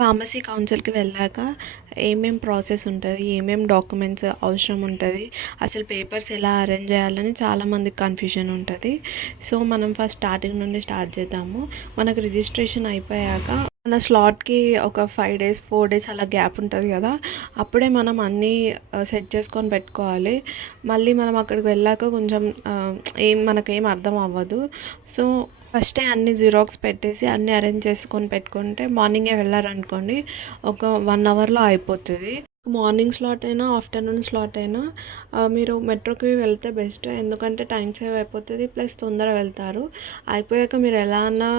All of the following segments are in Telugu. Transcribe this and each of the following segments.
ఫార్మసీ కౌన్సిల్‌కి వెళ్ళాక ఏమేం ప్రాసెస్ ఉంటది? ఏమేం డాక్యుమెంట్స్ అవసరం ఉంటది? అసలు పేపర్స్ ఎలా అరేంజ్ చేయాలని చాలామందికి కన్‌ఫ్యూజన్ ఉంటది. సో, మనం ఫస్ట్ స్టార్టింగ్ నుండి స్టార్ట్ చేద్దాము. మనకు రిజిస్ట్రేషన్ అయిపోయాక మన స్లాట్‌కి ఒక 5 డేస్, 4 డేస్ అలా గ్యాప్ ఉంటది కదా! అప్పుడే మనం అన్నీ సెట్ చేసుకొని పెట్టుకోవాలి. మళ్ళీ మనం అక్కడికి వెళ్ళాక కొంచెం మనకేం అర్థం అవ్వదు. సో, ఫస్టే అన్నీ జిరాక్స్ పెట్టేసి అన్నీ అరేంజ్ చేసుకొని పెట్టుకుంటే మార్నింగే వెళ్లారనుకోండి ఒక 1 అవర్‌లో అయిపోతది. మార్నింగ్ స్లాట్ అయినా, ఆఫ్టర్‌నూన్ స్లాట్ అయినా మీరు మెట్రోకి వెళ్తే బెస్ట్. ఎందుకంటే టైం సేవ్ అయిపోతది. ప్లస్ తొందరగా వెళ్తారు. అయిపోయాక మీరు ఎలా అన్నా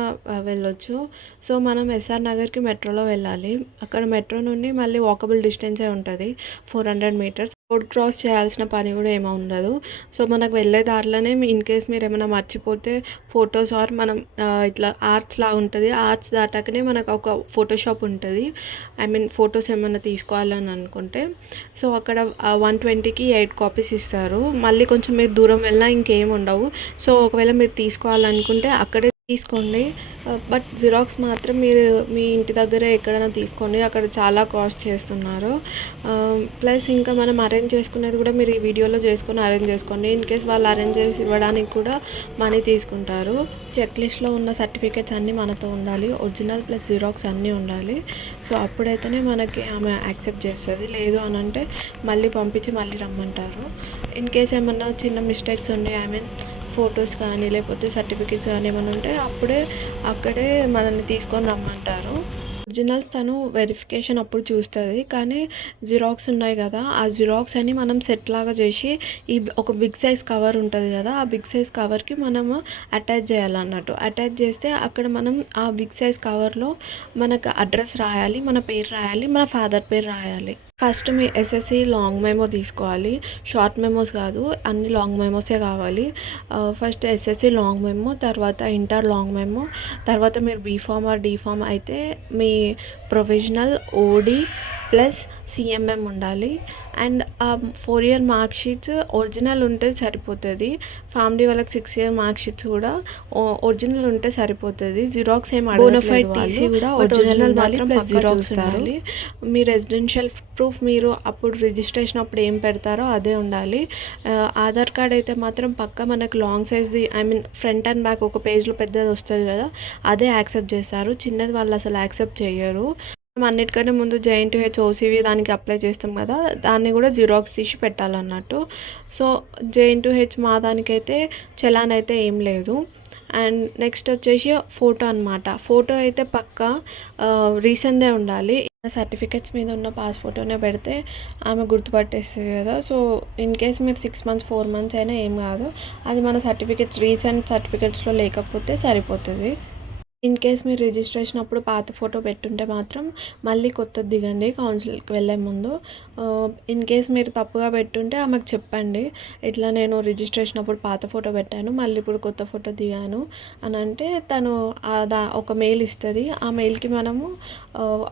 వెళ్ళొచ్చు. సో, మనం ఎస్ఆర్ నగర్‌కి మెట్రోలో వెళ్ళాలి. అక్కడ మెట్రో నుండి మళ్ళీ వాకబుల్ డిస్టెన్సే ఉంటది. 400 మీటర్స్. రోడ్ క్రాస్ చేయాల్సిన పని కూడా ఏమి ఉండదు. సో, మనకు వెళ్ళే దారిలోనే ఇన్‌కేస్ మీరేమైనా మర్చిపోతే ఫోటోస్ మనం ఇట్లా ఆర్చ్ లాగా ఉంటది. ఆర్చ్ దాటాకనే మనకు ఒక ఫోటో షాప్ ఉంటది. ఐ మీన్ ఫోటోస్ ఏమన్నా తీసుకోవాలని అనుకుంటే సో, అక్కడ 120కి 8 కాపీస్ ఇస్తారు. మళ్ళీ కొంచెం మీరు దూరం వెళ్ళినా ఇంకేమి ఉండవు. సో, ఒకవేళ మీరు తీసుకోవాలనుకుంటే అక్కడే తీసుకోండి. బట్ జిరాక్స్ మాత్రం మీరు మీ ఇంటి దగ్గరే ఎక్కడైనా తీసుకోండి. అక్కడ చాలా కాస్ట్ చేస్తున్నారు. ప్లస్ ఇంకా మనం అరేంజ్ చేసుకునేది కూడా మీరు ఈ వీడియోలో చేసుకొని అరేంజ్ చేసుకోండి. ఇన్‌కేస్ వాళ్ళు అరేంజ్ చేసి ఇవ్వడానికి కూడా మనీ తీసుకుంటారు. చెక్ లిస్ట్‌లో ఉన్న సర్టిఫికేట్స్ అన్నీ మనతో ఉండాలి. ఒరిజినల్ ప్లస్ జిరాక్స్ అన్నీ ఉండాలి. సో, అప్పుడైతేనే మనకి ఆమె యాక్సెప్ట్ చేస్తది. లేదు అనంటే మళ్ళీ పంపించి మళ్ళీ రమ్మంటారు. ఇన్‌కేస్ ఏమన్నా చిన్న మిస్టేక్స్ ఉండి ఐ మీన్ ఫొటోస్ కానీ లేకపోతే సర్టిఫికేట్స్ కానీ ఏమైనా ఉంటే అక్కడే మనల్ని తీసుకొని రమ్మంటారు. ఒరిజినల్స్ తను వెరిఫికేషన్ అప్పుడు చూస్తది. కానీ జిరాక్స్ ఉన్నాయి కదా! ఆ జిరాక్స్ అన్ని మనం సెట్ లాగా చేసి ఒక బిగ్ సైజ్ కవర్ ఉంటది కదా! ఆ బిగ్ సైజ్ కవర్‌కి మనము అటాచ్ చేయాలన్నట్టు. అటాచ్ చేస్తే అక్కడ మనం ఆ బిగ్ సైజ్ కవర్‌లో మనకు అడ్రస్ రాయాలి, మన పేరు రాయాలి, మన ఫాదర్ పేరు రాయాలి. ఫస్ట్ మీ ఎస్ఎస్‌సి లాంగ్ మెమో తీసుకోవాలి. షార్ట్ మెమోస్ కాదు. అన్ని లాంగ్ మెమోసే కావాలి. ఫస్ట్ ఎస్ఎస్‌సి లాంగ్ మెమో, తర్వాత ఇంటర్ లాంగ్ మెమో, తర్వాత మీరు బీఫార్మ్ ఆర్ డీఫార్మ్ అయితే మీ ప్రొవిజనల్, ఓడీ ప్లస్ సీఎంఎం ఉండాలి. అండ్ ఆ 4 ఇయర్ మార్క్ షీట్స్ ఒరిజినల్ ఉంటే సరిపోతుంది. ఫ్యామిలీ వాళ్ళకి 6 ఇయర్ మార్క్ షీట్స్ కూడా ఒరిజినల్ ఉంటే సరిపోతుంది. జిరాక్స్ ఏం బోనఫైడ్ టీసీ కూడా ఒరిజినల్ మాత్రం ప్లస్ జిరాక్స్ ఉండాలి. మీ రెసిడెన్షియల్ ప్రూఫ్ మీరు అప్పుడు రిజిస్ట్రేషన్ అప్పుడు ఏం పెడతారో అదే ఉండాలి. ఆధార్ కార్డ్ అయితే మాత్రం పక్కా మనకు లాంగ్ సైజ్ది I mean front and back ఒక పేజ్లో పెద్దది వస్తుంది కదా, అదే యాక్సెప్ట్ చేస్తారు. చిన్నది వాళ్ళు అసలు యాక్సెప్ట్ చేయరు. మనం అన్నిటికంటే ముందు జేఎన్టీహెచ్ ఓసీవీ దానికి అప్లై చేస్తాం కదా, దాన్ని కూడా జిరాక్స్ తీసి పెట్టాలన్నట్టు. సో, జేఎన్టీహెచ్ మా దానికైతే చలాన్ అయితే ఏం లేదు. అండ్ నెక్స్ట్ వచ్చేసి ఫోటో అనమాట. ఫోటో అయితే పక్కా రీసెంట్దే ఉండాలి. సర్టిఫికెట్స్ మీద ఉన్న పాస్ ఫోటోనే పెడితే ఆమె గుర్తుపట్టేస్తుంది కదా. సో, ఇన్ కేస్ మీరు 6 మంత్స్ 4 మంత్స్ అయినా ఏం కాదు. అది మన సర్టిఫికెట్స్ రీసెంట్ సర్టిఫికెట్స్లో లేకపోతే సరిపోతుంది. ఇన్ కేస్ మీరు రిజిస్ట్రేషన్ అప్పుడు పాత ఫోటో పెట్టుంటే మాత్రం మళ్ళీ కొత్తది దిగండి కౌన్సిల్కి వెళ్ళే ముందు. ఇన్ కేస్ మీరు తప్పుగా పెట్టుంటే ఆమెకు చెప్పండి, ఇట్లా నేను రిజిస్ట్రేషన్ అప్పుడు పాత ఫోటో పెట్టాను, మళ్ళీ ఇప్పుడు కొత్త ఫోటో దిగాను అని అంటే తను ఒక మెయిల్ ఇస్తుంది. ఆ మెయిల్కి మనము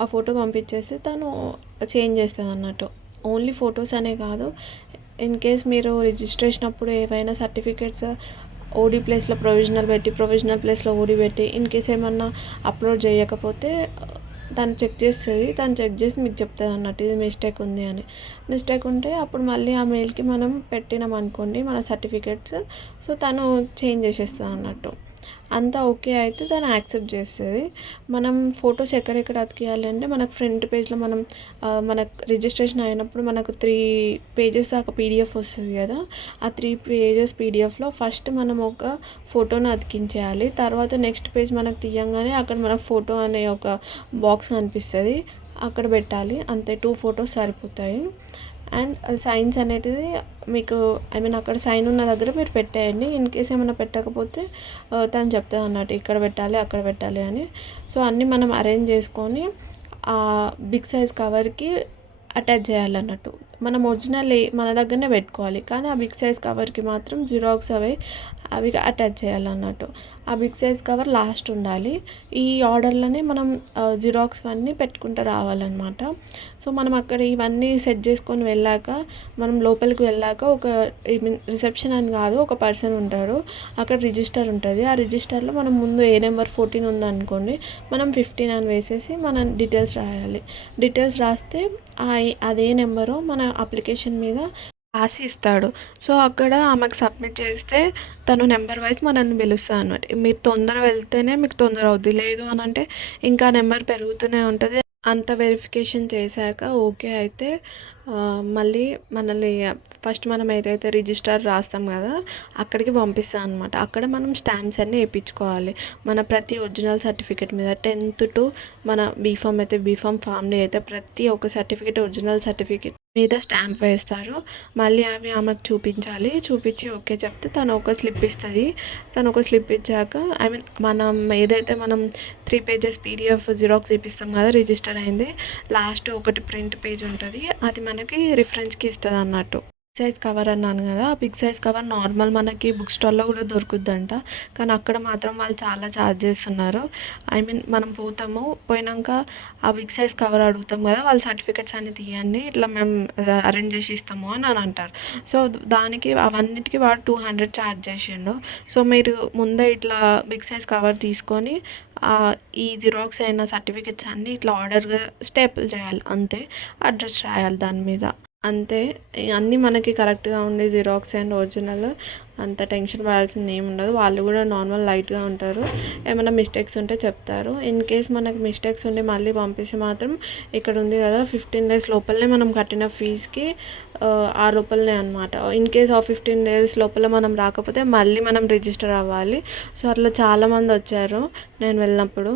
ఆ ఫోటో పంపించేసి తను చేంజ్ చేస్తుంది అన్నట్టు. ఓన్లీ ఫొటోస్ అనే కాదు, ఇన్ కేస్ మీరు రిజిస్ట్రేషన్ అప్పుడు ఏవైనా సర్టిఫికేట్స్ ఓడీ ప్లేస్లో ప్రొవిజనల్ పెట్టి, ప్రొవిజనల్ ప్లేస్లో ఓడీ పెట్టి ఇన్ కేస్ ఏమన్నా అప్లోడ్ చేయకపోతే తను చెక్ చేస్తుంది. తను చెక్ చేసి మీకు చెప్తుంది అన్నట్టు ఇది మిస్టేక్ ఉంది అని. మిస్టేక్ ఉంటే అప్పుడు మళ్ళీ ఆ మెయిల్కి మనం పెట్టినాం అనుకోండి మన సర్టిఫికేట్స్, సో తను చేంజ్ చేసేస్తుంది అన్నట్టు. అంతా ఓకే అయితే తను యాక్సెప్ట్ చేస్తుంది. మనం ఫొటోస్ ఎక్కడెక్కడ అతికియాలి అంటే మనకు ఫ్రంట్ పేజ్లో మనం మనకు రిజిస్ట్రేషన్ అయినప్పుడు మనకు 3 పేజెస్ దాకా పీడిఎఫ్ వస్తుంది కదా, ఆ 3 పేజెస్ పీడిఎఫ్లో ఫస్ట్ మనం ఒక ఫోటోను అతికించేయాలి. తర్వాత నెక్స్ట్ పేజ్ మనకు తీయంగానే అక్కడ మనకు ఫోటో అనే ఒక బాక్స్ కనిపిస్తుంది, అక్కడ పెట్టాలి. అంతే 2 ఫొటోస్ సరిపోతాయి. అండ్ సైన్స్ అనేటిది మీకు ఐ మీన్ అక్కడ సైన్ ఉన్న దగ్గర మీరు పెట్టేయండి. ఇన్ కేస్ ఏమైనా పెట్టకపోతే తను చెప్తుంది అన్నట్టు ఇక్కడ పెట్టాలి అక్కడ పెట్టాలి అని. సో, అన్నీ మనం అరేంజ్ చేసుకొని బిగ్ సైజ్ కవర్కి అటాచ్ చేయాలన్నట్టు. మనం ఒరిజినల్ మన దగ్గరనే పెట్టుకోవాలి. కానీ ఆ బిగ్ సైజ్ కవర్‌కి మాత్రం జిరాక్స్ అవి అటాచ్ చేయాలన్నట్టు. ఆ బిగ్ సైజ్ కవర్ లాస్ట్ ఉండాలి. ఈ ఆర్డర్‌లోనే మనం జిరాక్స్ అన్నీ పెట్టుకుంటూ రావాలన్నమాట. సో, మనం అక్కడ ఇవన్నీ సెట్ చేసుకొని వెళ్ళాక, మనం లోపలికి వెళ్ళాక ఐ మీన్ రిసెప్షన్ అని కాదు, ఒక పర్సన్ ఉంటారు. అక్కడ రిజిస్టర్ ఉంటుంది. ఆ రిజిస్టర్‌లో మనం ముందు ఏ నెంబర్ 14 ఉందనుకోండి, మనం 15 అని వేసేసి మనం డీటెయిల్స్ రాయాలి. డీటెయిల్స్ రాస్తే అదే నెంబరు మన అప్లికేషన్ మీద రాసి ఇస్తాడు. సో, అక్కడ ఆమెకు సబ్మిట్ చేస్తే తను నెంబర్ వైస్ మనల్ని పిలుస్తదనమాట. మీరు తొందర వెళ్తేనే మీకు తొందర అవుద్ది. లేదు అనంటే ఇంకా నెంబర్ పెరుగుతూనే ఉంటది. అంత వెరిఫికేషన్ చేశాక ఓకే అయితే మళ్ళీ మనల్ని ఫస్ట్ మనం ఏదైతే రిజిస్టర్ రాస్తాం కదా, అక్కడికి పంపిస్తదనమాట. అక్కడ మనం స్టాంప్స్ అన్నీ ఏపించుకోవాలి. మన ప్రతి ఒరిజినల్ సర్టిఫికేట్ మీద 10th టు మన బీఫామ్ అయితే బీఫామ్, ఫార్మ్-డి అయితే ప్రతి ఒక్క సర్టిఫికేట్ ఒరిజినల్ సర్టిఫికేట్ మీద స్టాంప్ వేస్తారు. మళ్ళీ అవి ఆమెకు చూపించాలి. చూపించి ఓకే చెప్తే తను ఒక స్లిప్ ఇస్తది. తను ఒక స్లిప్ ఇచ్చాక ఐ మీన్ ఏదైతే మనం 3 పేజెస్ పీడిఎఫ్ జిరాక్స్ తీపిస్తాం కదా రిజిస్టర్ అయింది, లాస్ట్ ఒకటి ప్రింట్ పేజ్ ఉంటుంది. అది మనకి రిఫరెన్స్‌కి ఇస్తదన్నట్టు. సైజ్ కవర్ అన్నాను కదా! ఆ బిగ్ సైజ్ కవర్ నార్మల్ మనకి బుక్ స్టాల్‌లో కూడా దొరుకుద్దంట. కానీ అక్కడ మాత్రం వాళ్ళు చాలా ఛార్జ్ చేస్తున్నారు. ఐ మీన్ మనం పోయినంక ఆ బిగ్ సైజ్ కవర్ అడుగుతాం కదా! వాళ్ళు సర్టిఫికేట్స్ అన్నీ తీయండి, ఇట్లా మేము అరేంజ్ చేసి ఇస్తాము అని అంటారు. సో, దానికి అవన్నిటికి వాడు 200 ఛార్జ్ చేసిండు. సో, మీరు ముందే ఇట్లా బిగ్ సైజ్ కవర్ తీసుకొని ఈ జిరాక్స్ అయిన సర్టిఫికేట్స్ అన్నీ ఇట్లా ఆర్డర్‌గా స్టేపుల్ చేయాలి అంతే. అడ్రస్ రాయాలి దాని మీద. అంతే. అన్నీ మనకి కరెక్ట్‌గా ఉండే జిరాక్స్ అండ్ ఒరిజినల్, అంత టెన్షన్ పడాల్సింది ఏముండదు. వాళ్ళు కూడా నార్మల్ లైట్‌గా ఉంటారు. ఏమైనా మిస్టేక్స్ ఉంటే చెప్తారు. ఇన్ కేస్ మనకి మిస్టేక్స్ ఉండి మళ్ళీ పంపిస్తే మాత్రం ఇక్కడ ఉంది కదా, 15 డేస్ లోపలనే మనం కట్టిన ఫీజ్‌కి ఆ లోపలనే అనమాట. ఇన్ కేస్ ఆ 15 డేస్ లోపల మనం రాకపోతే మళ్ళీ మనం రిజిస్టర్ అవ్వాలి. సో, అట్లా చాలామంది వచ్చారు నేను వెళ్ళినప్పుడు.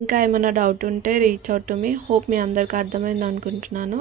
ఇంకా ఏమైనా డౌట్ ఉంటే reach out to me. Hope మీ అందరికి అర్థమైంది అనుకుంటున్నాను.